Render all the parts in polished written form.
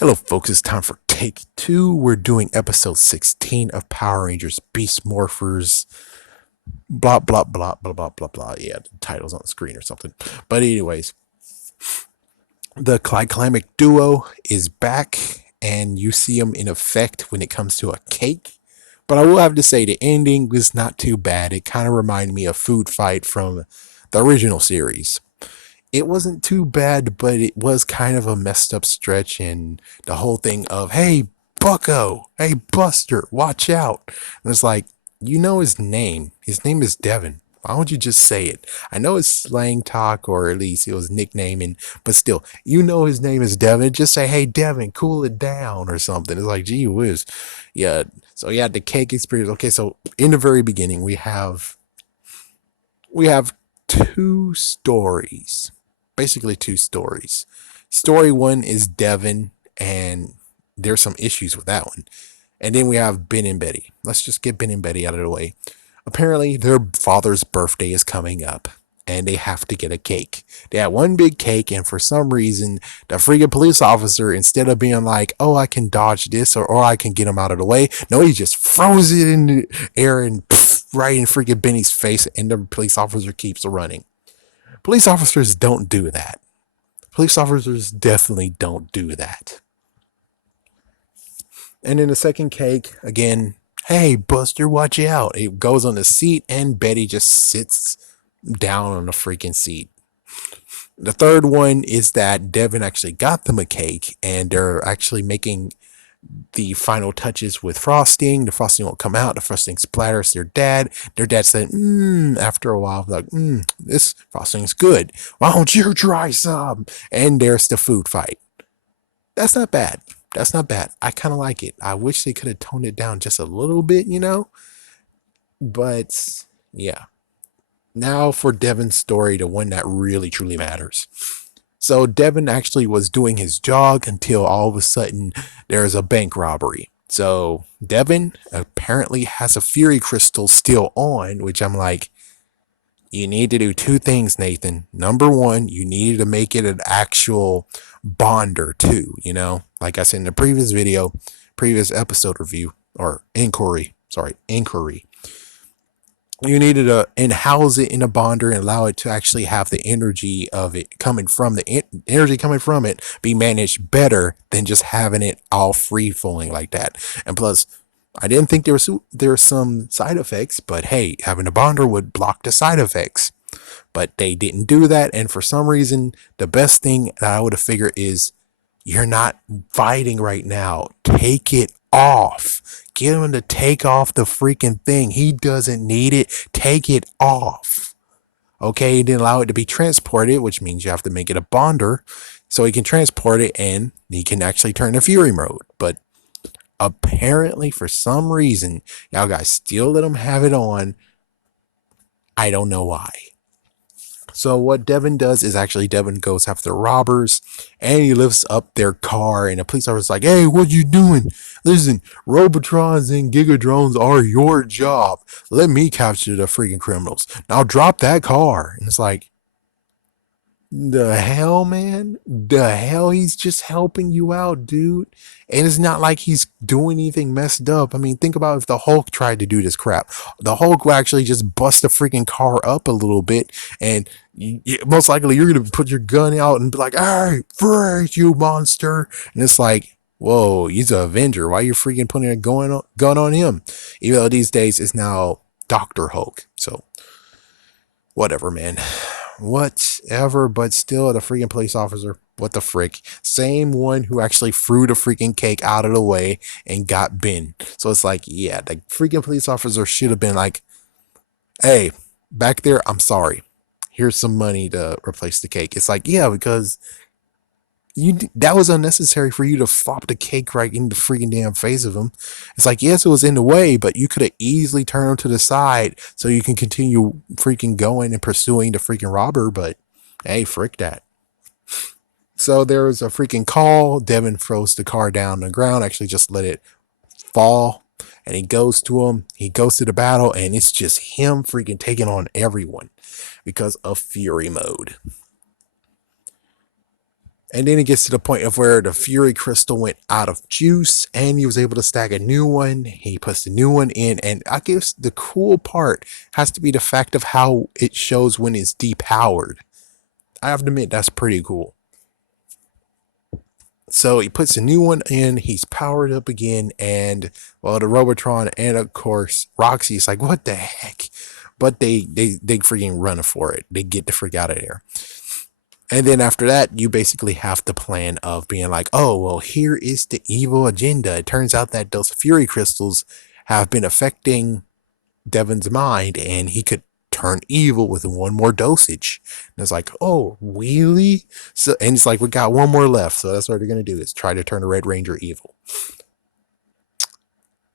Hello, folks. It's time for take two. We're doing episode 16 of Power Rangers Beast Morphers. Blah, blah, blah, blah, blah, blah, blah. Yeah, the title's on the screen or something. But, anyways, the Climactic duo is back, and you see them in effect when it comes to a cake. But I will have to say, the ending was not too bad. It kind of reminded me of Food Fight from the original series. It wasn't too bad, but it was kind of a messed up stretch, and the whole thing of, hey, Bucko, hey, Buster, watch out. And it's like, you know his name. His name is Devin. Why don't you just say it? I know it's slang talk, or at least it was nicknaming, but still, you know his name is Devin. Just say, hey, Devin, cool it down or something. It's like, gee whiz. Yeah. So yeah, the cake experience. Okay, so in the very beginning, we have two stories, basically two stories. Story one is Devin, and there's some issues with that one. And then we have Ben and Betty. Let's just get Ben and Betty out of the way. Apparently, their father's birthday is coming up, and they have to get a cake. They had one big cake, and for some reason, the freaking police officer, instead of being like, oh, I can dodge this, or I can get him out of the way, no, he just throws it in the air and pff, right in freaking Benny's face, and the police officer keeps running. Police officers don't do that. Police officers definitely don't do that. And in the second cake, again, hey, Buster, watch out. It goes on the seat, and Betty just sits down on the freaking seat. The third one is that Devin actually got them a cake, and they're actually making the final touches with frosting. The frosting won't come out. The frosting splatters their dad. Their dad said, after a while, like, this frosting's good. Why don't you try some? And there's the food fight. That's not bad. That's not bad. I kind of like it. I wish they could have toned it down just a little bit, But yeah. Now for Devin's story, the one that really truly matters. So Devin actually was doing his jog until all of a sudden there's a bank robbery. So Devin apparently has a Fury Crystal still on, which I'm like, you need to do two things, Nathan. Number one, you needed to make it an actual bonder too, Like I said in the previous episode review, or inquiry. You needed to house it in a bonder and allow it to actually have the energy of it coming from it be managed better than just having it all free flowing like that. And plus, I didn't think there were some side effects, but hey, having a bonder would block the side effects. But they didn't do that, and for some reason, the best thing that I would have figured is, you're not fighting right now. Take it off. Get him to take off the freaking thing. He doesn't need it. Take it off. Okay, he didn't allow it to be transported, which means you have to make it a bonder so he can transport it and he can actually turn to Fury mode. But apparently, for some reason, y'all guys still let him have it on. I don't know why. So what Devin does is actually Devin goes after robbers, and he lifts up their car, and the police officer's like, hey, what you doing? Listen, Robotrons and Gigadrones are your job. Let me capture the freaking criminals. Now drop that car. And it's like, the hell, man? The hell? He's just helping you out, dude. And it's not like he's doing anything messed up. I mean, think about if the Hulk tried to do this crap. The Hulk will actually just bust the freaking car up a little bit, and most likely you're going to put your gun out and be like, hey, freak, you monster. And it's like, whoa, he's an Avenger. Why are you freaking putting a gun on him? Even though these days it's now Dr. Hulk. So, whatever, man. Whatever, but still, the freaking police officer, what the frick? Same one who actually threw the freaking cake out of the way and got Ben. So it's like, yeah, the freaking police officer should have been like, hey, back there, I'm sorry. Here's some money to replace the cake. It's like, yeah, because that was unnecessary for you to flop the cake right in the freaking damn face of him. It's like, yes, it was in the way, but you could have easily turned him to the side so you can continue freaking going and pursuing the freaking robber. But hey, frick that. So there was a freaking call. Devin throws the car down on the ground, actually just let it fall. And he goes to him. He goes to the battle, and it's just him freaking taking on everyone because of Fury mode. And then it gets to the point of where the Fury Crystal went out of juice and he was able to stack a new one. He puts the new one in. And I guess the cool part has to be the fact of how it shows when it's depowered. I have to admit, that's pretty cool. So he puts a new one in, he's powered up again, and well, the Robotron and of course Roxy's like, what the heck? But they freaking run for it. They get the freak out of there. And then after that, you basically have the plan of being like, oh, well, here is the evil agenda. It turns out that those Fury crystals have been affecting Devin's mind and he could turn evil with one more dosage. And it's like, oh, really? So, and it's like, we got one more left. So that's what they're going to do is try to turn the Red Ranger evil.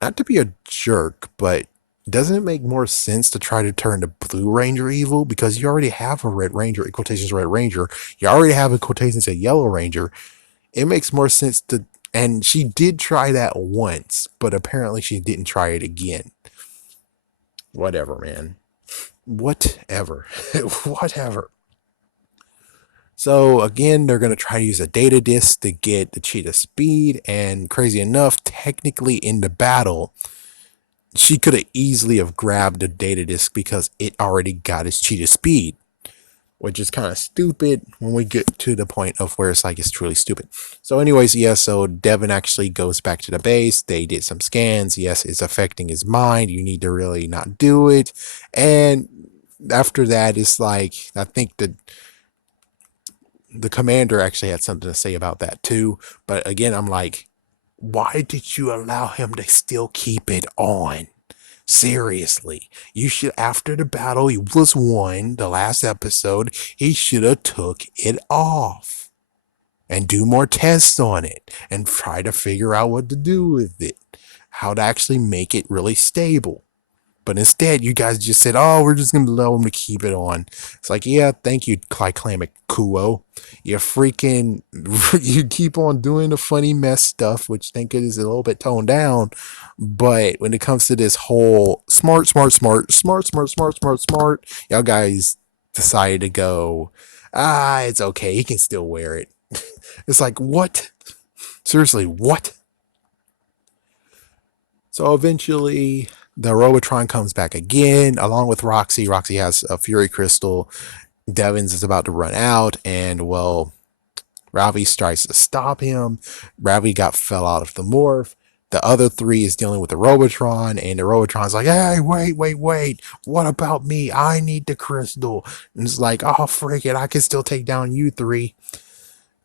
Not to be a jerk, but doesn't it make more sense to try to turn the Blue Ranger evil? Because you already have a Red Ranger, in quotations Red Ranger. You already have in quotations a Yellow Ranger. It makes more sense to, and she did try that once, but apparently she didn't try it again. Whatever, man. Whatever. Whatever. So again, they're going to try to use a data disk to get the cheetah speed. And crazy enough, technically in the battle, she could have easily have grabbed the data disk because it already got its cheetah speed, which is kind of stupid when we get to the point of where it's like it's truly stupid. So anyways, yeah, so Devin actually goes back to the base. They did some scans. Yes, it's affecting his mind. You need to really not do it. And after that, it's like, I think the commander actually had something to say about that too. But again, I'm like, why did you allow him to still keep it on? Seriously, you should, after the battle he was won, the last episode, he should have took it off and do more tests on it and try to figure out what to do with it, how to actually make it really stable. But instead, you guys just said, oh, we're just going to allow him to keep it on. It's like, yeah, thank you, Clyclamic Kuo. You freaking, you keep on doing the funny mess stuff, which thank goodness is a little bit toned down. But when it comes to this whole smart, y'all guys decided to go, it's okay. He can still wear it. It's like, what? Seriously, what? So eventually, the Robotron comes back again, along with Roxy. Roxy has a Fury Crystal. Devins is about to run out, and well, Ravi tries to stop him. Ravi fell out of the morph. The other three is dealing with the Robotron, and the Robotron's like, hey, wait. What about me? I need the crystal. And it's like, oh, frick it, I can still take down you three.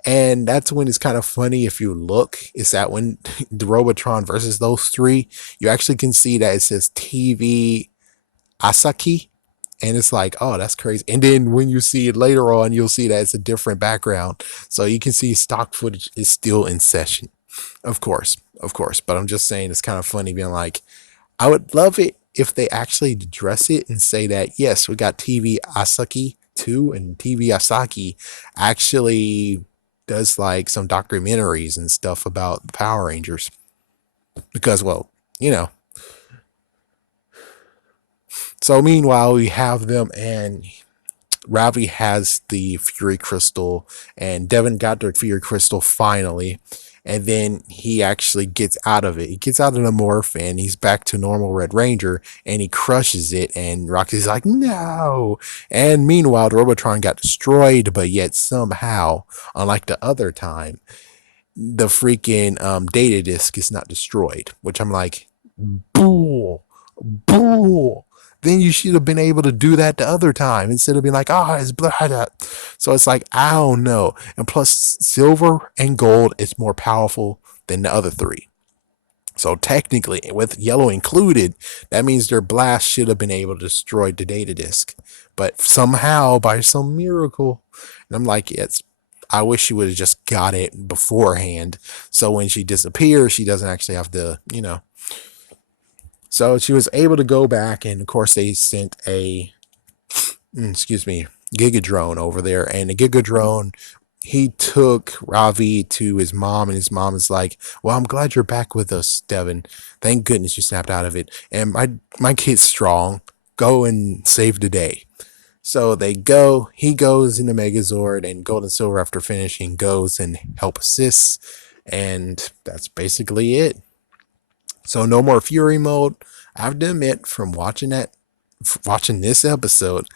And that's when it's kind of funny if you look, is that when the Robotron versus those three, you actually can see that it says TV Asaki. And it's like, oh, that's crazy. And then when you see it later on, you'll see that it's a different background. So you can see stock footage is still in session. Of course. But I'm just saying it's kind of funny being like, I would love it if they actually address it and say that, yes, we got TV Asaki 2 and TV Asaki actually does like some documentaries and stuff about the Power Rangers. Because, well, you know. So meanwhile, we have them and Ravi has the Fury Crystal and Devin got the Fury Crystal finally. And then he actually gets out of it. He gets out of the morph and he's back to normal Red Ranger and he crushes it. And Roxy's like, no. And meanwhile, the Robotron got destroyed, but yet somehow, unlike the other time, the freaking data disk is not destroyed, which I'm like, bull. Then you should have been able to do that the other time instead of being like, it's blood. So it's like, I don't know. And plus, silver and gold is more powerful than the other three. So technically, with yellow included, that means their blast should have been able to destroy the data disk. But somehow, by some miracle, and I'm like, I wish she would have just got it beforehand. So when she disappears, she doesn't actually have to, So she was able to go back, and of course they sent a, Gigadrone over there, and the Gigadrone, he took Ravi to his mom, and his mom is like, well, I'm glad you're back with us, Devin. Thank goodness you snapped out of it. And my kid's strong. Go and save the day. So he goes into Megazord, and Gold and Silver, after finishing, goes and help assists, and that's basically it. So no more Fury mode. I have to admit, from watching this episode,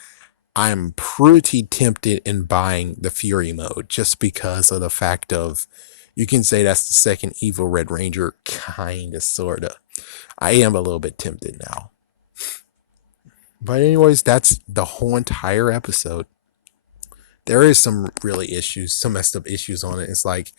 I'm pretty tempted in buying the Fury mode just because of the fact of, you can say that's the second evil Red Ranger, kinda, sorta. I am a little bit tempted now. But anyways, that's the whole entire episode. There is some really issues, some messed up issues on it. It's like,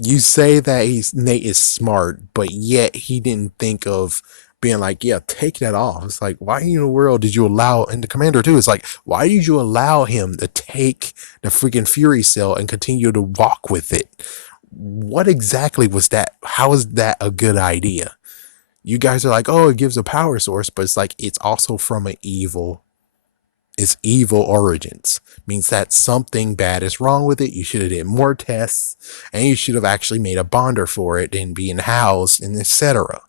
you say that Nate is smart, but yet he didn't think of being like, yeah, take that off. It's like, why in the world did you allow, and the commander too, it's like, why did you allow him to take the freaking Fury cell and continue to walk with it? What exactly was that? How is that a good idea? You guys are like, oh, it gives a power source, but it's like, it's also from it's evil origins. Means that something bad is wrong with it. You should have did more tests, and you should have actually made a bonder for it and being housed, and etc.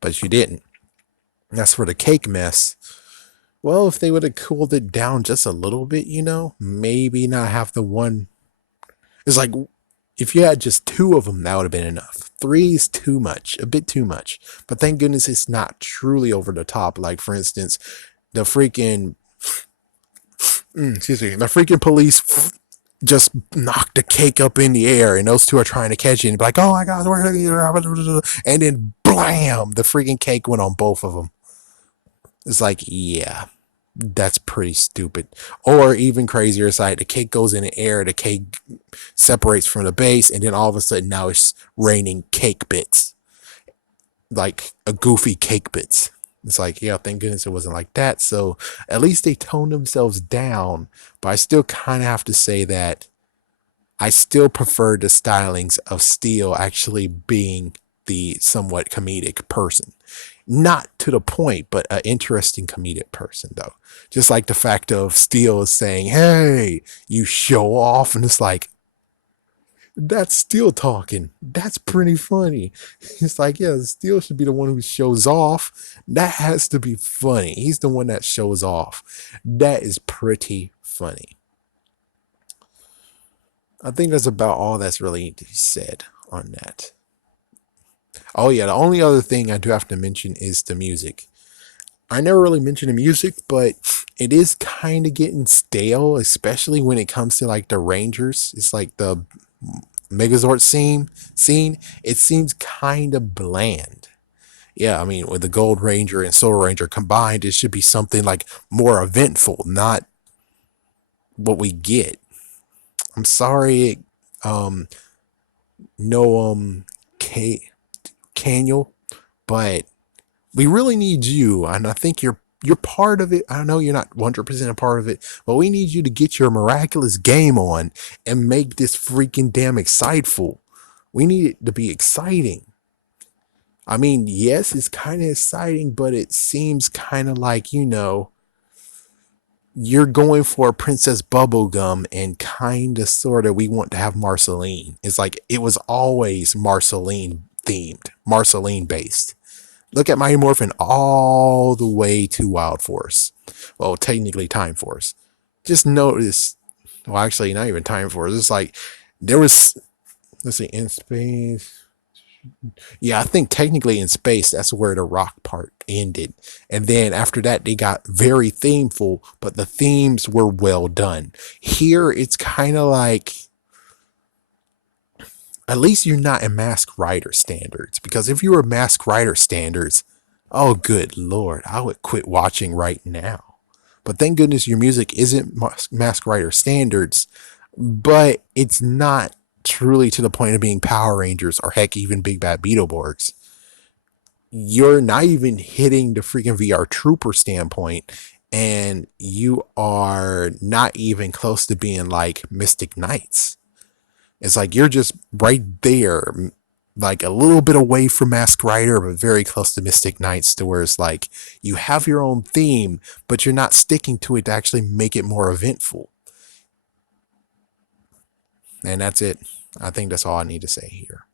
But you didn't. That's for the cake mess. Well, if they would have cooled it down just a little bit, maybe not have the one. It's like, if you had just two of them, that would have been enough. Three is too much, a bit too much. But thank goodness it's not truly over the top. Like, for instance, the freaking the freaking police just knocked the cake up in the air, and those two are trying to catch it and be like, oh my god, and then blam, the freaking cake went on both of them. It's like, yeah, that's pretty stupid. Or even crazier side, the cake goes in the air, the cake separates from the base, and then all of a sudden now it's raining cake bits, like a goofy cake bits. It's like, yeah, thank goodness it wasn't like that. So at least they toned themselves down. But I still kind of have to say that I still prefer the stylings of Steel actually being the somewhat comedic person. Not to the point, but an interesting comedic person, though. Just like the fact of Steel is saying, hey, you show off. And it's like, that's Steel talking. That's pretty funny. It's like, yeah, Steel should be the one who shows off. That has to be funny. He's the one that shows off. That is pretty funny. I think that's about all that's really to be said on that. Oh yeah, the only other thing I do have to mention is the music. I never really mentioned the music, but it is kind of getting stale, especially when it comes to like the Rangers. It's like the Megazord scene. It seems kind of bland. Yeah, I mean, with the Gold Ranger and Silver Ranger combined, it should be something like more eventful, not what we get. I'm sorry, um, no, Caniel, but we really need you, and I think you're part of it. I know you're not 100% a part of it, but we need you to get your miraculous game on and make this freaking damn exciteful. We need it to be exciting. I mean, yes, it's kind of exciting, but it seems kind of like, you're going for Princess Bubblegum, and kind of sort of we want to have Marceline. It's like it was always Marceline themed, Marceline based. Look at Mighty Morphin all the way to Wild Force. Well, technically Time Force. Just notice, well, actually, not even Time Force. It's like there was, let's see, in space. Yeah, I think technically in space, that's where the rock part ended. And then after that, they got very themeful, but the themes were well done. Here, it's kind of like, at least you're not in Mask Rider standards. Because if you were Mask Rider standards, oh, good Lord, I would quit watching right now. But thank goodness your music isn't Mask Rider standards, but it's not truly to the point of being Power Rangers or heck, even Big Bad Beetleborgs. You're not even hitting the freaking VR Trooper standpoint, and you are not even close to being like Mystic Knights. It's like you're just right there, like a little bit away from Mask Rider, but very close to Mystic Knights, to where it's like you have your own theme, but you're not sticking to it to actually make it more eventful. And that's it. I think that's all I need to say here.